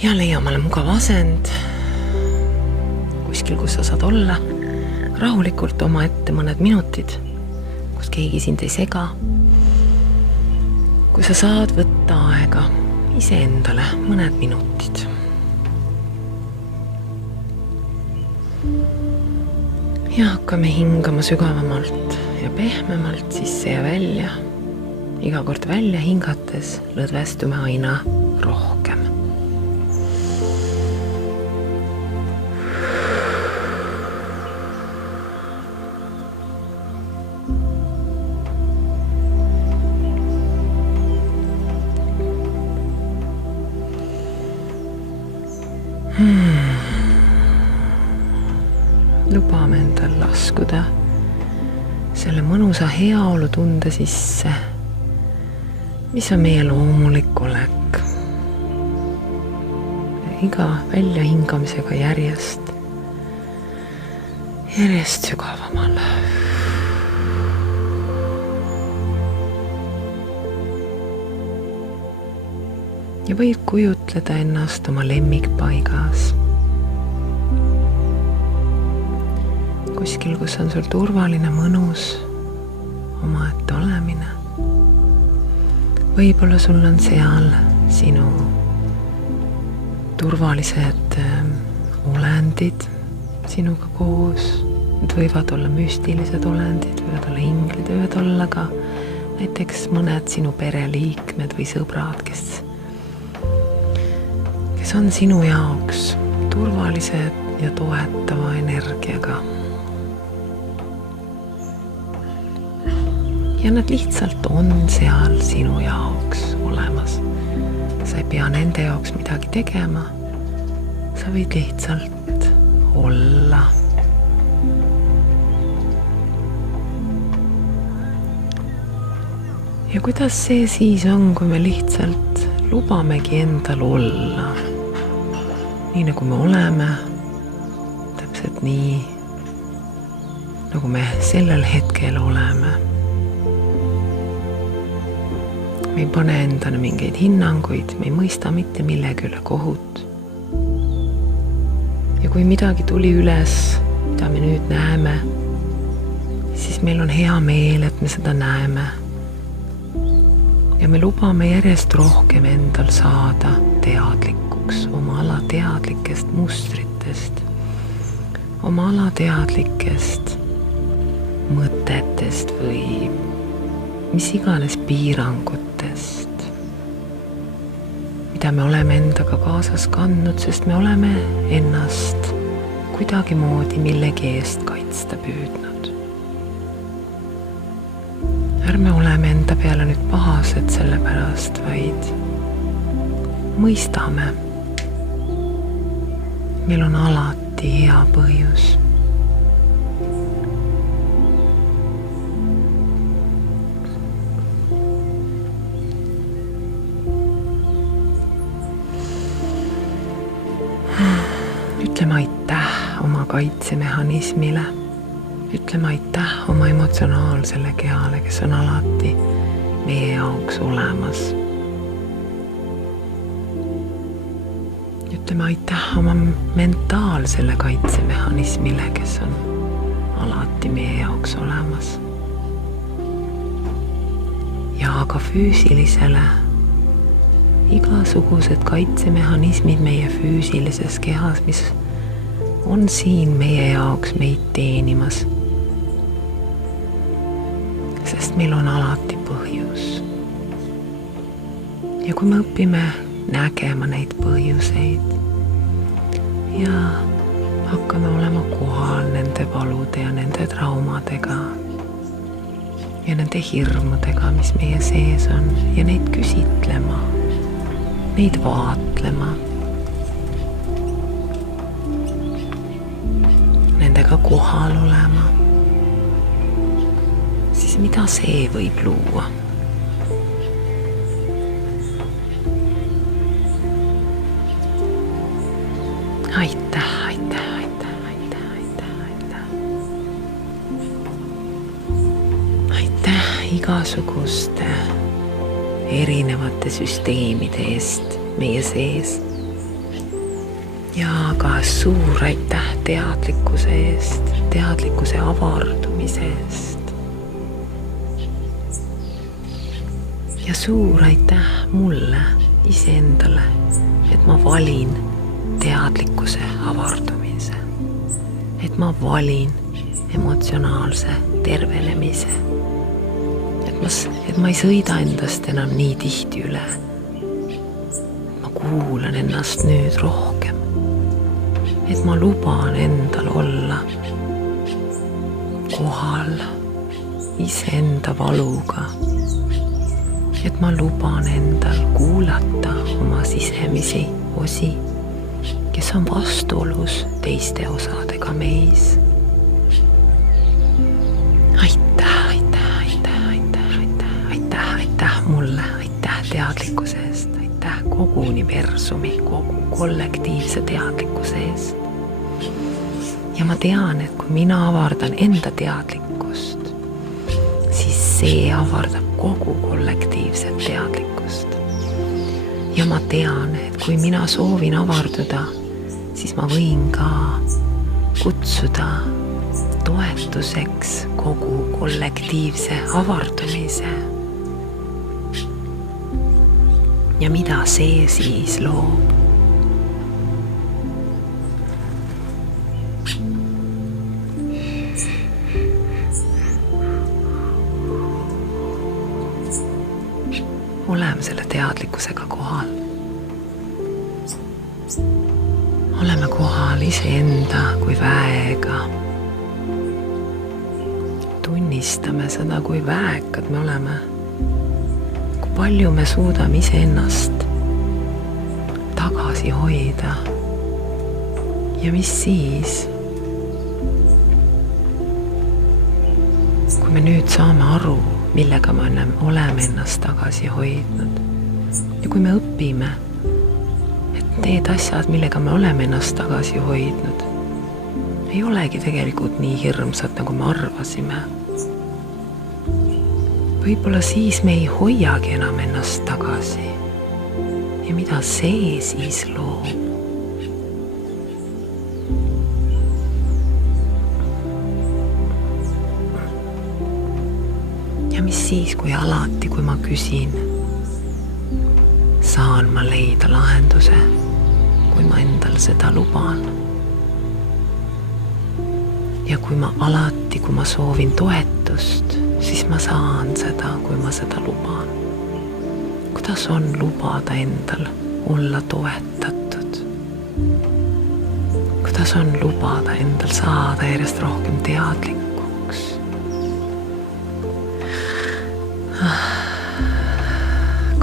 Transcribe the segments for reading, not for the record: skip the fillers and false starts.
Ja leia omale mugav asend kuskil, kus sa saad olla rahulikult oma ette mõned minutid, kus keegi sind ei sega. Kui sa saad võtta aega iseendale mõned minutid. Ja hakkame hingama sügavamalt ja pehmemalt sisse ja välja. Iga kord välja hingates lõdvestume aina rohkem. Lubame endal laskuda selle mõnusa heaolu tunde sisse, mis on meie loomulik olek. Iga välja hingamisega järjest sügavamal. Ja võid kujutleda ennast oma lemmikpaigas. Kuskil, kus on sul turvaline, mõnus omaette olemine. Võib-olla sul on seal sinu turvalised olendid sinuga koos. Need võivad olla müstilised olendid, võivad olla inglid, võivad olla ka näiteks mõned sinu pereliikmed või sõbrad, kes on sinu jaoks turvalised ja toetava energiaga. Ja nad lihtsalt on seal sinu jaoks olemas. Sa ei pea nende jaoks midagi tegema. Sa võid lihtsalt olla. Ja kuidas see siis on, kui me lihtsalt lubamegi endal olla? Nii nagu me oleme, täpselt nii, nagu me sellel hetkel oleme. Me ei pane endale mingeid hinnanguid, me ei mõista mitte millegi üle kohut. Ja kui midagi tuli üles, mida me nüüd näeme, siis meil on hea meel, et me seda näeme. Ja me lubame järjest rohkem endal saada teadlikuks oma alateadlikest mustritest, oma alateadlikest mõtetest või mis iganes piirangutest, mida me oleme endaga kaasas kandnud, sest me oleme ennast kuidagimoodi millegi eest kaitsta püüdnud. Ärme oleme enda peale nüüd pahased selle pärast, vaid mõistame. Meil on alati hea põhjus. Ütleme aitäh oma kaitsemehhanismile. Ütleme aitäh oma emotsionaalsele kehale, kes on alati meie jaoks olemas. Ütleme aitäh oma mentaalsele kaitsemehhanismile, kes on alati meie jaoks olemas. Ja ka füüsilisele. Igasugused kaitsemehhanismid meie füüsilises kehas, mis on siin meie jaoks meid teenimas. Sest meil on alati põhjus. Ja kui me õpime nägema neid põhjuseid ja hakkame olema kohal nende valude ja nende traumadega ja nende hirmudega, mis meie sees on, ja neid küsitlema, neid vaatlema, nendega kohal olema, siis mida see võib luua? Aitäh, aitäh, aitäh, aitäh, aitäh, aitäh. Aitäh igasuguste erinevate süsteemide eest meie sees, ja ka suur aitäh teadlikkuse eest, teadlikkuse avardumise eest. ja suur aitäh mulle iseendale, et ma valin teadlikkuse avardumise, et ma valin emotsionaalse tervenemise, et ma ei sõida endast enam nii tihti üle. Ma kuulan ennast nüüd rohkem, et ma luban endal olla kohal iseenda valuga, et ma luban endal kuulata oma sisemisi osi, kes on vastuolus teiste osadega meis. Aitäh mulle, aitäh teadlikkuse eest, aitäh kogu universumi, kogu kollektiivse teadlikkuse eest. Ja ma tean, et kui mina avardan enda teadlikkust, siis see avardab kogu kollektiivset teadlikkust. Ja ma tean, et kui mina soovin avarduda, siis ma võin ka kutsuda toetuseks kogu kollektiivse avardumise. Ja mida see siis loob? Oleme selle teadlikkusega kohal. Oleme kohal iseenda kui väega. Tunnistame seda, kui väekad me oleme. Palju me suudame iseennast tagasi hoida. Ja mis siis? Kui me nüüd saame aru, millega me oleme ennast tagasi hoidnud. Ja kui me õpime, et need asjad, millega me oleme ennast tagasi hoidnud, ei olegi tegelikult nii hirmsad, nagu me arvasime. Võib-olla siis me ei hoiagi enam ennast tagasi. Ja mida see siis loob? Ja mis siis, kui alati, kui ma küsin, saan ma leida lahenduse, kui ma endal seda luban? Ja kui ma alati, kui ma soovin toetust, siis ma saan seda, kui ma seda luban. Kuidas on lubada endal olla toetatud? Kuidas on lubada endal saada järjest rohkem teadlikuks?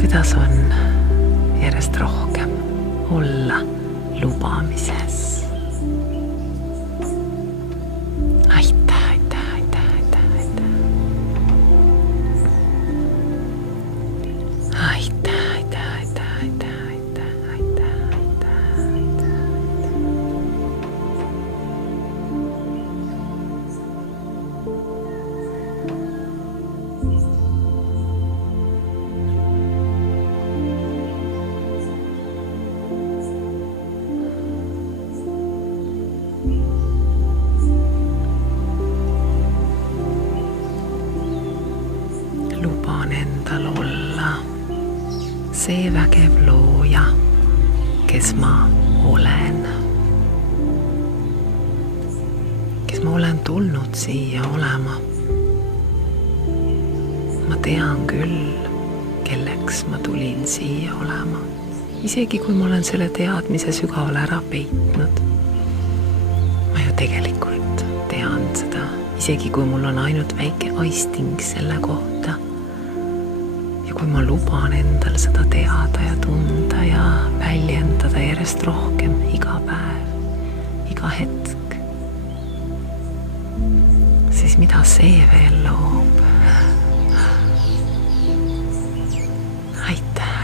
Kuidas on järjest rohkem olla lubamises? See vägev looja, kes ma olen. Kes ma olen tulnud siia olema. Ma tean küll, kelleks ma tulin siia olema. Isegi kui ma olen selle teadmise sügavale ära peitnud. Ma ju tegelikult tean seda. Isegi kui mul on ainult väike aisting selle kohta. Kui ma luban endal seda teada ja tunda ja väljendada järjest rohkem iga päev, iga hetk, siis mida see veel loob? Aitäh.